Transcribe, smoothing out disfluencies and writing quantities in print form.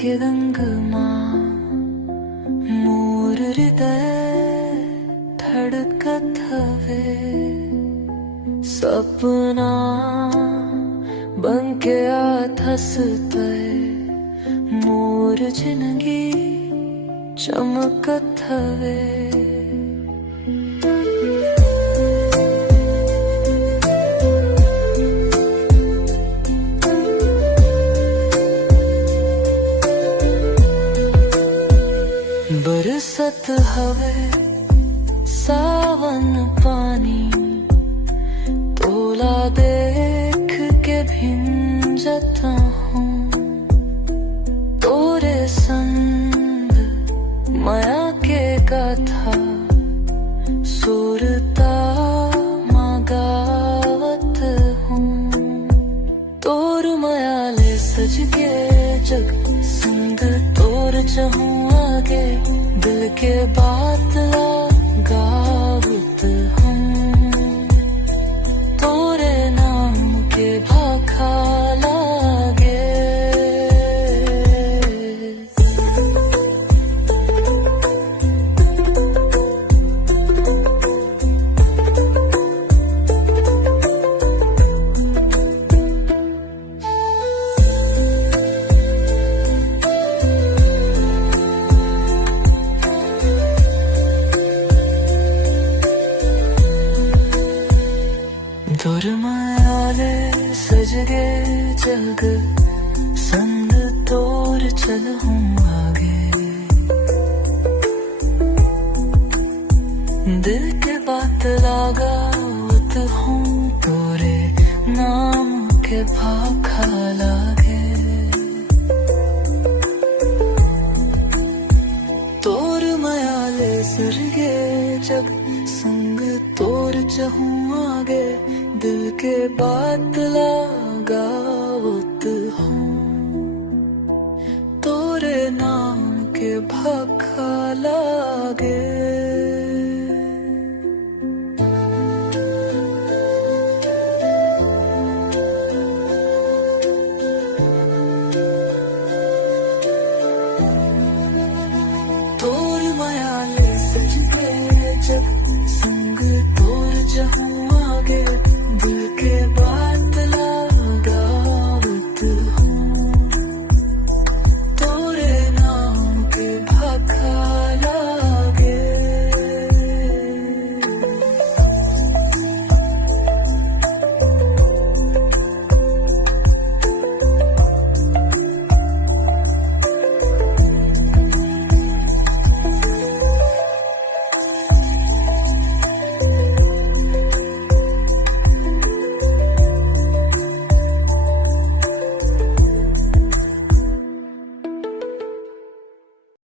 के रंग मां मोर हृदय धड़कत हवे सपना बन के आत हसते मोर जिंदगी चमकत हवे बरसत हवे सावन पानी तोला देख के भिंजता हूँ तोरे संग माया के गाथा सुरता मगावत हूँ तोर मायाले सज के जग संग तोर चहूँ आगे दिल के बात गावत हूँ तोरे नाम के भाखा लागे तोर मायाले सजगे जग संग तोर चलूं आगे दिल के बात लगावत हूँ तोरे नाम के भाखा लागे तोर मायाले सजगे जग संग तोर चहूँ आगे दिल के बात लगावत हूँ तोरे नाम के भाखा लागे।